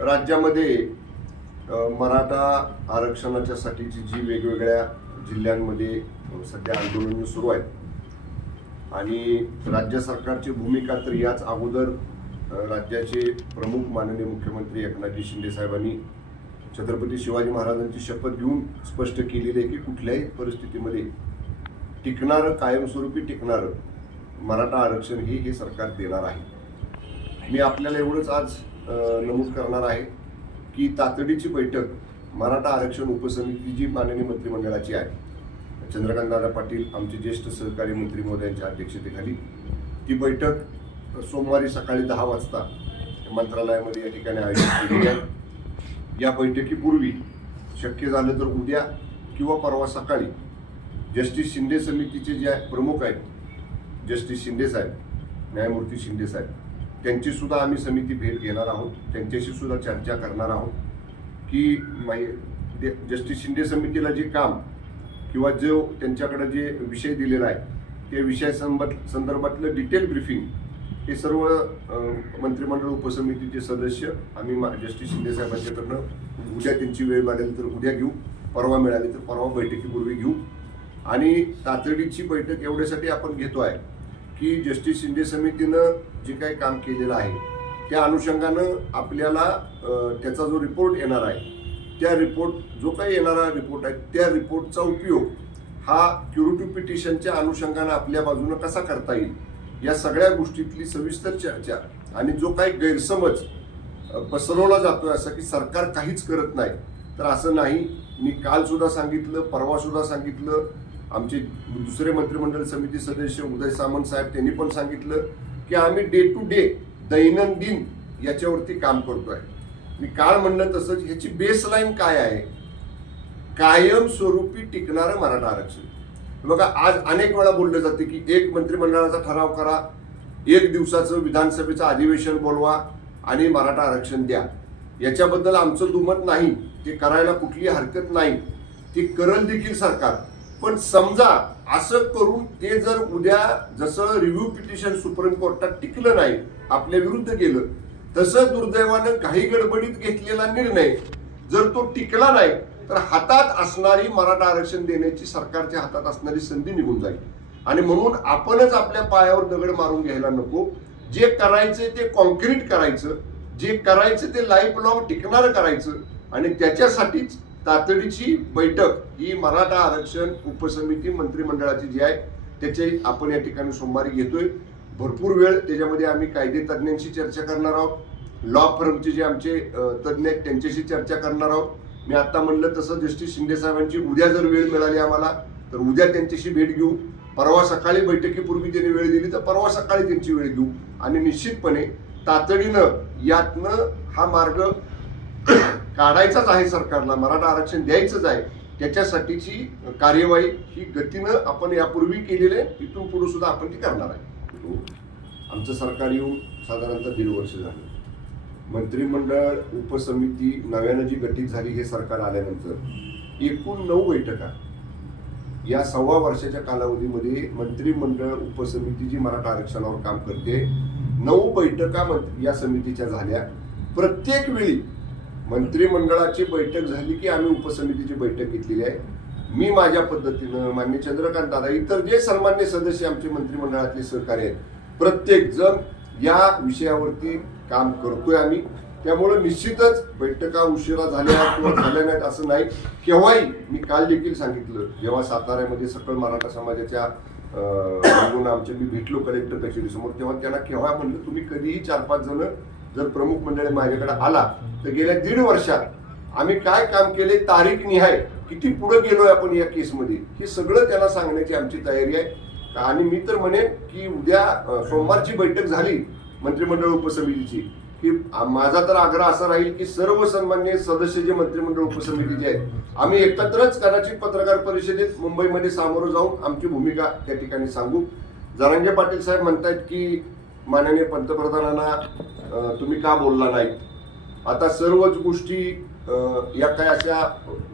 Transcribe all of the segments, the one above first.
राज्यामध्ये मराठा आरक्षणाच्या साठीची जी वेगवेगळ्या जिल्ह्यांमध्ये सध्या आंदोलन सुरू आहेत आणि राज्य सरकारची भूमिका तर याच अगोदर राज्याचे प्रमुख माननीय मुख्यमंत्री एकनाथजी शिंदे साहेबांनी छत्रपती शिवाजी महाराजांची शपथ घेऊन स्पष्ट केलेली आहे की कुठल्याही परिस्थितीमध्ये टिकणारं, कायमस्वरूपी टिकणारं मराठा आरक्षण हे सरकार देणार आहे. मी आपल्याला एवढंच आज नमूद करणार आहे की तातडीची बैठक मराठा आरक्षण उपसमिती जी माननीय मंत्रिमंडळाची आहे, चंद्रकांतदादा पाटील आमचे ज्येष्ठ सहकारी मंत्री महोदयांच्या अध्यक्षतेखाली ती बैठक सोमवारी सकाळी 10 वाजता मंत्रालयामध्ये या ठिकाणी आयोजित केली आहे. या बैठकीपूर्वी शक्य झालं तर उद्या किंवा परवा सकाळी जस्टिस शिंदे समितीचे जे प्रमुख आहेत, जस्टिस शिंदे साहेब, न्यायमूर्ती शिंदे साहेब, त्यांची सुद्धा आम्ही समिती भेट घेणार आहोत. त्यांच्याशी सुद्धा चर्चा करणार आहोत की जस्टिस शिंदे समितीला जे काम किंवा जो त्यांच्याकडे जे विषय दिलेला आहे त्या विषया संदर्भातलं डिटेल ब्रीफिंग हे सर्व मंत्रिमंडळ उपसमितीचे सदस्य आम्ही जस्टिस शिंदे साहेबांच्याकडनं उद्या त्यांची वेळ मिळाली तर उद्या घेऊ, परवा मिळाली तर परवा बैठकीपूर्वी घेऊ. आणि तातडीची बैठक एवढ्यासाठी आपण घेतो आहे की जस्टिस शिंदे समितीनं जे काही काम केलेलं आहे त्या अनुषंगानं आपल्याला त्याचा जो रिपोर्ट येणार आहे त्या जो काही येणारा रिपोर्ट आहे त्या रिपोर्टचा उपयोग हा क्युरेटिव्ह पिटिशनच्या अनुषंगानं आपल्या बाजूनं कसा करता येईल या सगळ्या गोष्टीतली सविस्तर चर्चा आणि जो काही गैरसमज पसरवला जातोय असं की सरकार काहीच करत नाही, तर असं नाही. मी काल सुद्धा सांगितलं, परवा सुद्धा सांगितलं, आमचे दुसरे मंत्रिमंडळ समिती सदस्य उदय सामंत साहेब त्यांनी पण सांगितलं की आम्ही डे टू डे दैनंदिन याच्यावरती काम करतोय. मी काल म्हणलं तसंच ह्याची बेसलाईन काय आहे, कायमस्वरूपी टिकणारं मराठा आरक्षण. बघा, आज अनेक वेळा बोललं जाते की एक मंत्रिमंडळाचा ठराव करा, 1 दिवसाचं विधानसभेचं अधिवेशन बोलवा आणि मराठा आरक्षण द्या. याच्याबद्दल आमचं दुमत नाही, ते करायला कुठली हरकत नाही, ते करल देखील सरकार. पण समजा असं करून ते जर उद्या जसं रिव्ह्यू पिटिशन सुप्रीम कोर्टात टिकलं नाही, आपल्या विरुद्ध गेलं, तसं दुर्दैवानं काही गडबडीत घेतलेला निर्णय जर तो टिकला नाही तर हातात असणारी मराठा आरक्षण देण्याची सरकारच्या हातात असणारी संधी निघून जाईल. आणि म्हणून आपणच आपल्या पायावर दगड मारून घ्यायला नको. जे करायचं ते कॉन्क्रीट करायचं, जे करायचं ते लाईफ लॉंग टिकणारं करायचं. आणि त्याच्यासाठीच तातडीची बैठक ही मराठा आरक्षण उपसमिती मंत्रिमंडळाची जी आहे त्याची आपण या ठिकाणी सोमवारी घेतोय. भरपूर वेळ त्याच्यामध्ये आम्ही कायदे तज्ज्ञांशी चर्चा करणार आहोत, लॉ फर्मचे जे आमचे तज्ज्ञ आहेत त्यांच्याशी चर्चा करणार आहोत. मी आता म्हणलं तसं जस्टिस शिंदे साहेबांची उद्या जर वेळ मिळाली आम्हाला तर उद्या त्यांच्याशी भेट घेऊ. परवा सकाळी बैठकीपूर्वी त्यांनी वेळ दिली तर परवा सकाळी त्यांची वेळ घेऊ. आणि निश्चितपणे तातडीनं यातनं हा मार्ग काढायचाच आहे सरकारला, मराठा आरक्षण द्यायचंच आहे. त्याच्यासाठीची कार्यवाही ही गतीनं आपण यापूर्वी केलेले, इथून पुढे सुद्धा आपण ती करणार आहे. आमचं सरकार येऊन साधारणतः 1.5 वर्ष झालं. मंत्रिमंडळ उपसमिती नव्यानं जी गठीत झाली हे सरकार आल्यानंतर एकूण 9 बैठका या 1.25 वर्षाच्या कालावधीमध्ये मंत्रिमंडळ उपसमिती जी मराठा आरक्षणावर काम करते 9 बैठका या समितीच्या झाल्या. प्रत्येक वेळी मंत्रिमंडळाची बैठक झाली की आम्ही उपसमितीची बैठक घेतलेली आहे. मी माझ्या पद्धतीनं, माननीय चंद्रकांत दादा, इतर जे सन्मान्य सदस्य आमचे मंत्रिमंडळातले सहकारी आहेत, प्रत्येक जण या विषयावरती काम करतोय आम्ही. त्यामुळे निश्चितच बैठका उशिरा झाल्या किंवा झाल्या नाहीत असं नाही. केव्हाही मी काल देखील सांगितलं, जेव्हा साताऱ्यामध्ये सकल मराठा समाजाच्या आमचे मी भेटलो कलेक्टर कचेरीसमोर, तेव्हा त्यांना केव्हा म्हणलं तुम्ही कधीही 4-5 जण जर प्रमुख मंडळी माझ्याकडे आला तर गेल्या 1.5 वर्षात आम्ही काय काम केले, तारीख निहाय किती पुढे गेलोय आपण या केसमध्ये, हे सगळं त्यांना सांगण्याची आमची तयारी आहे. आणि मी तर म्हणेन की उद्या सोमवारची बैठक झाली मंत्रिमंडळ उपसमितीची की माझा तर आग्रह असा राहील की सर्व सन्मान्य सदस्य जे मंत्रिमंडळ उपसमितीचे आहेत आम्ही एकत्रच कदाचित पत्रकार परिषदेत मुंबईमध्ये सामोरं जाऊन आमची भूमिका त्या ठिकाणी सांगू. जरांगे पाटील साहेब म्हणतायत की माननीय पंतप्रधानांना तुम्ही का बोलला नाही. आता सर्वच गोष्टी या काय अशा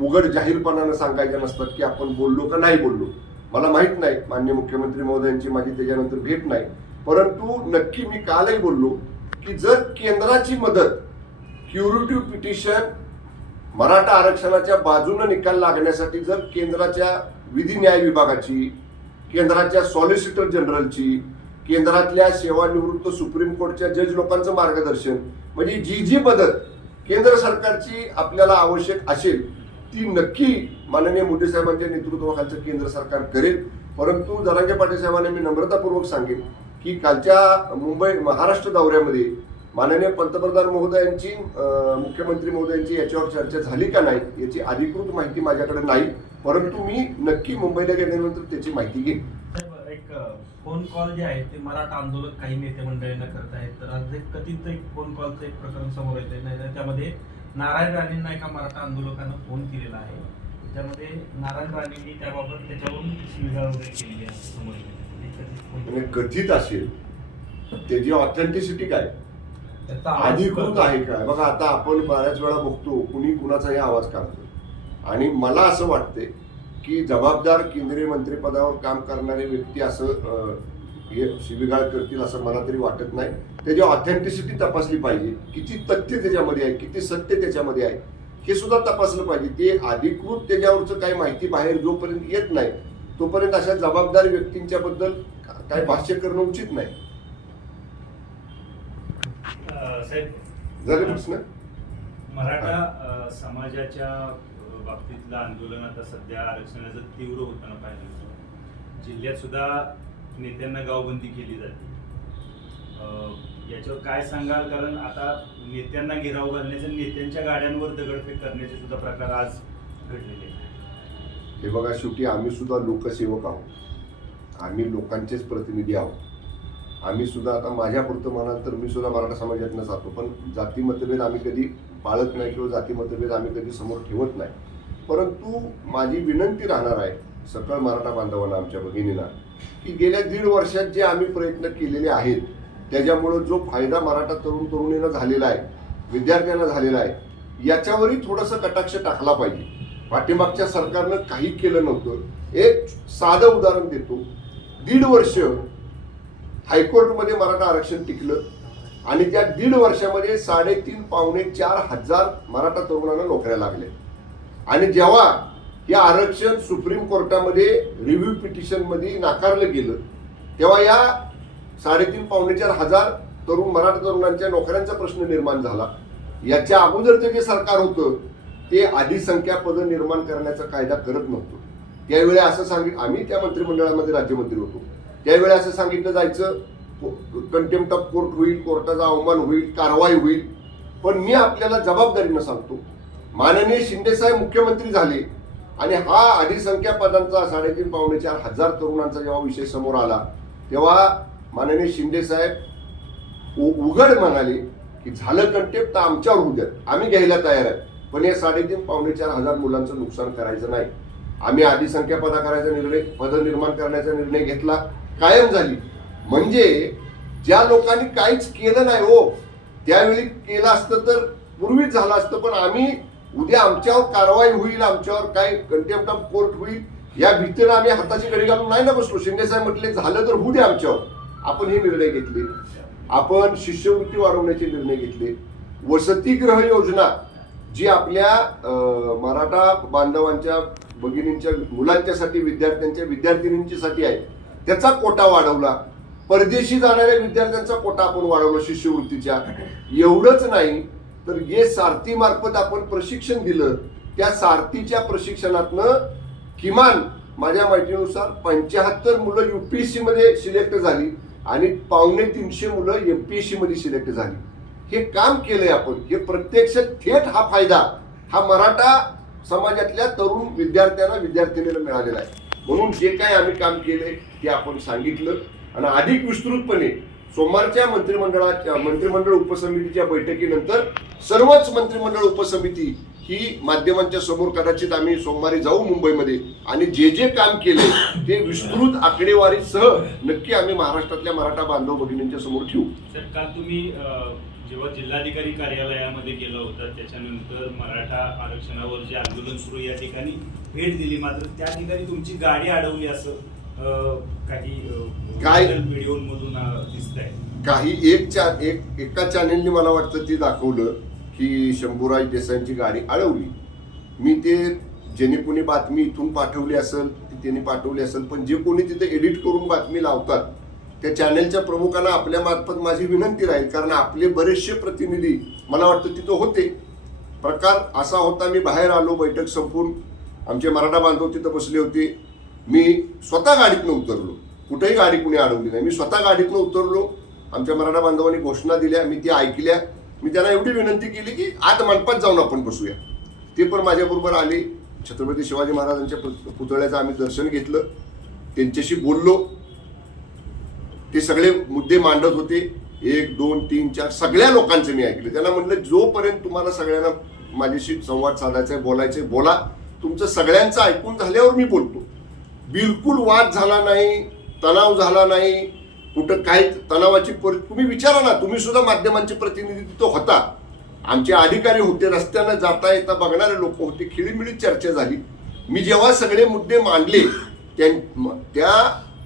उघड जाहीरपणानं सांगायच्या नसतात की आपण बोललो का नाही बोललो. मला माहित नाही, माननीय मुख्यमंत्री महोदयांची माझी त्याच्यानंतर भेट नाही, परंतु नक्की मी कालही बोललो की जर केंद्राची मदत क्युरेटिव्ह पिटिशन मराठा आरक्षणाच्या बाजूने निकाल लागण्यासाठी जर केंद्राच्या विधी न्याय विभागाची, केंद्राच्या सॉलिसिटर जनरलची, केंद्रातल्या सेवानिवृत्त सुप्रीम कोर्टच्या जज लोकांचं मार्गदर्शन, म्हणजे जी जी मदत केंद्र सरकारची आपल्याला आवश्यक असेल ती नक्की माननीय मोदी साहेबांच्या नेतृत्वाखालचं केंद्र सरकार करेल. परंतु जरांगे पाटील साहेबांना मी नम्रतापूर्वक सांगेन की कालच्या महाराष्ट्र दौऱ्यामध्ये माननीय पंतप्रधान महोदयांची, मुख्यमंत्री महोदयांची याच्यावर चर्चा झाली का नाही याची अधिकृत माहिती माझ्याकडे नाही, परंतु मी नक्की मुंबईला गेल्यानंतर त्याची माहिती घेईन. एक फोन कॉल जे आहे ते मराठा आंदोलक काही नेते मंडळींना करत आहेत. तर आज एक कथित एक फोन कॉलचं एक प्रकरण समोर येते नाही, त्यामध्ये नारायण राणेंना एका मराठा आंदोलकानं फोन केलेला आहे. त्यामध्ये नारायण राणेंनी त्याबाबत त्याच्यावरून शिवीगाळ वगैरे केलेली आहे समोर म्हणजे कथित असेल त्याची ऑथेंटिसिटी काय, अधिकृत आहे काय? बघा आता आपण बऱ्याच वेळा बघतो कुणी कुणाचाही आवाज काढतो आणि मला असं वाटते की जबाबदार केंद्रीय मंत्रिपदावर काम करणारे व्यक्ती असं हे शिवीगाळ करतील असं मला तरी वाटत नाही. त्याची ऑथेंटिसिटी तपासली पाहिजे, किती तथ्य त्याच्यामध्ये आहे, किती सत्य त्याच्यामध्ये आहे हे सुद्धा तपासलं पाहिजे. ते अधिकृत त्याच्यावरचं काही माहिती बाहेर जोपर्यंत येत नाही तोपर्यंत अशा जबाबदार व्यक्तींच्या बद्दल काही भाष्य करणं उचित नाही. झाले प्रश्न. मराठा समाजाच्या बाबतीतलं आंदोलन आता सध्या आरक्षणाचं तीव्र होताना पाहिलं. जिल्ह्यात सुद्धा नेत्यांना गावबंदी केली जाते. याच्यावर काय सांगाल? कारण आता नेत्यांना घेराव घालण्याचे, नेत्यांच्या गाड्यांवर दगडफेक करण्याचे सुद्धा प्रकार आज घडलेले आहेत. हे बघा, शेवटी आम्ही सुद्धा लोकसेवक आहोत, आम्ही लोकांचेच प्रतिनिधी आहोत. आम्ही सुद्धा आता माझ्यापुरतं म्हणाल तर मी सुद्धा मराठा समाजातनं जातो, पण जाती मतभेद आम्ही कधी पाळत नाही किंवा जाती मतभेद आम्ही कधी समोर ठेवत नाही. परंतु माझी विनंती राहणार आहे सकळ मराठा बांधवांना, आमच्या भगिनींना, की गेल्या 1.5 वर्षात जे आम्ही प्रयत्न केलेले आहेत त्याच्यामुळं जो फायदा मराठा तरुण तरुणींना झालेला आहे, विद्यार्थ्यांना झालेला आहे, याच्यावरही थोडंसं कटाक्ष टाकला पाहिजे. पाठीमागच्या सरकारनं काही केलं नव्हतं. एक साधं उदाहरण देतो. 1.5 वर्ष हायकोर्टमध्ये मराठा आरक्षण टिकलं आणि त्या 1.5 वर्षामध्ये 3,500-4 हजार मराठा तरुणांना नोकऱ्या लागल्या. आणि जेव्हा हे आरक्षण सुप्रीम कोर्टामध्ये रिव्ह्यू पिटिशन मध्ये नाकारलं गेलं तेव्हा या 3,500-4 हजार तरुण मराठा तरुणांच्या नोकऱ्यांचा प्रश्न निर्माण झाला. याच्या अगोदरचं जे सरकार होतं ते अधिसंख्या पदं निर्माण करण्याचा कायदा करत नव्हतं. त्यावेळी असं आम्ही त्या मंत्रिमंडळामध्ये राज्यमंत्री होतो, त्यावेळी असं सांगितलं जायचं कंटेम्प्ट ऑफ कोर्ट होईल, कोर्टाचा अवमान होईल, कारवाई होईल. पण मी आपल्याला जबाबदारीनं सांगतो, माननीय शिंदेसाहेब मुख्यमंत्री झाले आणि हा अधिसंख्या पदांचा 3,500-4 हजार तरुणांचा जेव्हा विषय समोर आला तेव्हा माननीय शिंदेसाहेब उघड म्हणाले की झालं कंटेम्प्ट तर आमच्यावर होऊ द्या, आम्ही घ्यायला तयार आहे, पण हे 3,500-4 हजार मुलांचं नुकसान करायचं नाही. आम्ही अधिसंख्या पद निर्माण करण्याचा निर्णय घेतला, कायम झाली. म्हणजे ज्या लोकांनी काहीच केलं नाही हो, त्यावेळी केलं असतं तर पूर्वीच झालं असतं. पण आम्ही उद्या आमच्यावर कारवाई होईल, आमच्यावर काय कंटेम्प्ट ऑफ कोर्ट होईल या भीतीनं आम्ही हाताची घडी घालून नाही ना बसलो. शिंदेसाहेब म्हटले झालं तर होऊ दे आमच्यावर. आपण हे निर्णय घेतले, आपण शिष्यवृत्ती वाढवण्याचे निर्णय घेतले, वसतिगृह योजना जी आपल्या मराठा बांधवांच्या भगिनींच्या मुलांच्यासाठी, विद्यार्थ्यांच्या विद्यार्थिनींच्यासाठी आहे, त्याचा कोटा वाढवला. परदेशी जाणाऱ्या विद्यार्थ्यांचा कोटा आपण वाढवला शिष्यवृत्तीच्या. एवढंच नाही तर जे सारथी मार्फत आपण प्रशिक्षण दिलं त्या सारथीच्या प्रशिक्षणातनं किमान माझ्या माहितीनुसार 75 मुलं युपीएससी मध्ये सिलेक्ट झाली आणि 250 मुलं एमपीएससी मध्ये सिलेक्ट झाली. हे काम केलंय आपण. हे प्रत्यक्ष थेट हा फायदा हा मराठा समाजातल्या तरुण विद्यार्थ्यांना, विद्यार्थिनींना मिळालेला आहे. म्हणून जे काही आम्ही काम केलंय ते आपण सांगितलं आणि अधिक विस्तृतपणे सोमवारच्या मंत्रिमंडळ उपसमितीच्या बैठकीनंतर सर्वच मंत्रिमंडळ उपसमिती ही माध्यमांच्या समोर कदाचित आम्ही सोमवारी जाऊ मुंबईमध्ये आणि जे जे काम केले ते विस्तृत आकडेवारीसह नक्की आम्ही महाराष्ट्रातल्या मराठा बांधव भगिनींच्या समोर ठेवू. सर, काल तुम्ही जेव्हा जिल्हाधिकारी कार्यालयामध्ये गेला होता त्याच्यानंतर मराठा आरक्षणावर जे आंदोलन सुरू या ठिकाणी भेट दिली, मात्र त्या ठिकाणी तुमची गाडी अडवली असं काही व्हिडिओमधून दिसत आहे. काही एका चॅनेलने मला वाटतं ते दाखवलं की शंभूराज देसाईंची गाडी अडवली. मी ते ज्याने कोणी बातमी इथून पाठवली असेल ती त्यांनी पाठवली असेल, पण जे कोणी तिथे एडिट करून बातमी लावतात त्या चॅनेलच्या प्रमुखांना आपल्या मार्फत माझी विनंती राहील, कारण आपले बरेचसे प्रतिनिधी मला वाटतं तिथं होते. प्रकार असा होता, मी बाहेर आलो, बैठक संपून आमचे मराठा बांधव तिथं बसले होते. मी स्वतः गाडीतनं उतरलो, कुठेही गाडी कुणी अडवली नाही. मी स्वतः गाडीतनं उतरलो, आमच्या मराठा बांधवांनी घोषणा दिल्या, मी ती ऐकल्या. मी त्यांना एवढी विनंती केली की आत मंडपात जाऊन आपण बसूया. ते पण माझ्याबरोबर आले. छत्रपती शिवाजी महाराजांच्या पुतळ्याचं आम्ही दर्शन घेतलं, त्यांच्याशी बोललो. ते सगळे मुद्दे मांडत होते, 1 2 3 4 सगळ्या लोकांचे मी ऐकले. त्यांना म्हणलं जोपर्यंत तुम्हाला सगळ्यांना माझ्याशी संवाद साधायचा आहे, बोलायचे बोला, तुमचं सगळ्यांचं ऐकून झाल्यावर मी बोलतो. बिलकुल वाद झाला नाही, तणाव झाला नाही, कुठं काही तणावाची तुम्ही विचारा ना, तुम्ही सुद्धा माध्यमांचे प्रतिनिधी तिथं होता, आमचे अधिकारी होते, रस्त्यानं जाता येता बघणारे लोक होते, खिळीमिळीत चर्चा झाली. मी जेव्हा सगळे मुद्दे मांडले त्या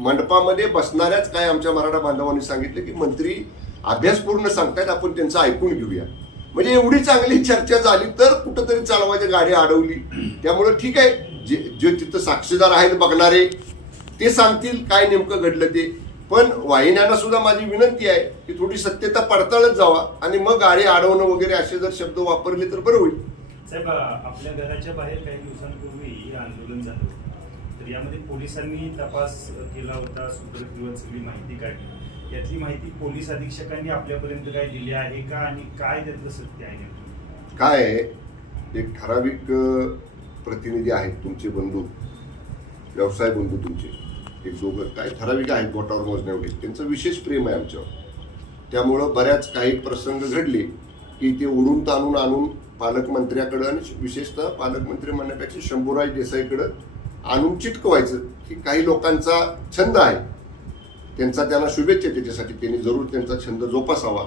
मंडपामध्ये बसणाऱ्याच काय आमच्या मराठा बांधवांनी सांगितलं की मंत्री अभ्यासपूर्ण सांगतायत, आपण त्यांचं ऐकून घेऊया. म्हणजे एवढी चांगली चर्चा झाली तर कुठंतरी चालवायची गाडी अडवली. त्यामुळे ठीक आहे, जे तिथं साक्षीदार आहेत बघणारे ते सांगतील काय नेमकं घडलं ते. पण वाहिन्यांना सुद्धा माझी विनंती आहे की थोडी सत्यता पडताळत जावा आणि मग गाडी अडवणं वगैरे असे जर शब्द वापरले तर बरं होईल. साहेब, आपल्या घराच्या बाहेर काही दिवसांपूर्वी आंदोलन झालं होतं, तर यामध्ये पोलिसांनी तपास केला होता, सूत्रक्रियेवर सगळी माहिती काढली. यातली माहिती पोलीस अधीक्षकांनी आपल्यापर्यंत काय दिली आहे का, आणि काय त्यातलं सत्य आहे? काय आहे, एक ठराविक प्रतिनिधी आहेत तुमचे बंधू, व्यवसाय बंधू तुमचे, एक दोघं काय ठराविक आहेत, बोटावर मोजण्यावर, त्यांचं विशेष प्रेम आहे आमच्यावर. त्यामुळं बऱ्याच काही प्रसंग घडले की ते ओढून ताणून आणून पालकमंत्र्याकडं, आणि विशेषतः पालकमंत्री म्हणण्यापेक्षा शंभूराज देसाईकडं आणून चिटकवायचं की काही लोकांचा छंद आहे, त्यांचा त्यांना शुभेच्छा, त्याच्यासाठी त्यांनी जरूर त्यांचा छंद जोपासावा.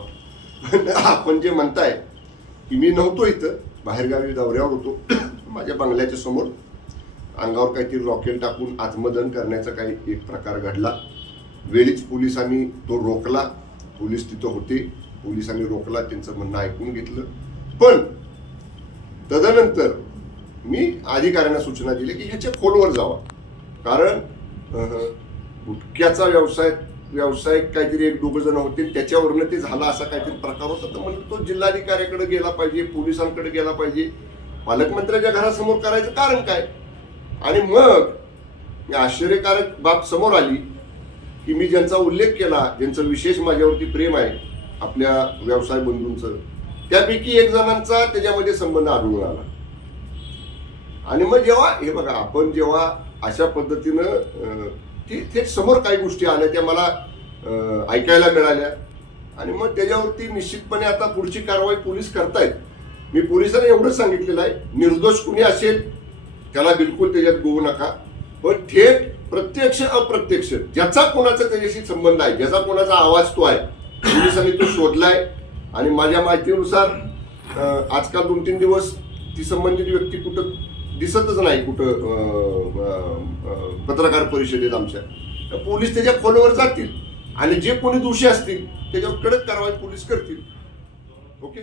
पण आपण जे म्हणताय की मी नव्हतो इथं, बाहेरगावी दौऱ्यावर होतो, माझ्या बंगल्याच्या समोर अंगावर काहीतरी रॉकेल टाकून आत्मदहन करण्याचा काही एक प्रकार घडला. वेळीच पोलिसांनी तो रोखला, पोलीस तिथं होते, पोलिसांनी रोखला, त्यांचं म्हणणं ऐकून घेतलं. पण तदनंतर मी अधिकाऱ्यांना सूचना दिली की ह्याच्या खोलवर जावा, कारण गुटख्याचा व्यवसाय काहीतरी 1 2 जण होते, त्याच्यावरनं ते झाला असा काहीतरी प्रकार होता. तर म्हणजे तो जिल्हाधिकाऱ्याकडे गेला पाहिजे, पोलिसांकडे गेला पाहिजे, पालकमंत्र्याच्या घरासमोर करायचं कारण काय? आणि मग आश्चर्यकारक बाब समोर आली की मी ज्यांचा उल्लेख केला, ज्यांचं विशेष माझ्यावरती प्रेम आहे, आपल्या व्यवसाय बंधूंचं, त्यापैकी 1 जणांचा त्याच्यामध्ये संबंध आढळून आला. आणि मग जेव्हा हे बघा, आपण जेव्हा अशा पद्धतीनं थेट समोर काही गोष्टी आल्या त्या मला ऐकायला मिळाल्या, आणि मग त्याच्यावरती निश्चितपणे आता पुढची कारवाई पोलीस करतायत. मी पोलिसांना एवढंच सांगितलेलं आहे, निर्दोष कुणी असेल त्याला बिलकुल त्याच्यात गोवू नका, पण थेट प्रत्यक्ष अप्रत्यक्ष ज्याचा कोणाचा त्याच्याशी संबंध आहे, ज्याचा कोणाचा आवाज तो आहे, पोलिसांनी तो शोधलाय. आणि माझ्या माहितीनुसार आजकाल 2-3 दिवस ती संबंधित व्यक्ती कुठं दिसतच नाही, कुठं पत्रकार परिषदेत आमच्या. पोलीस त्याच्या खोलवर जातील आणि जे कोणी दोषी असतील त्याच्यावर कडक कारवाई पोलीस करतील. ओके.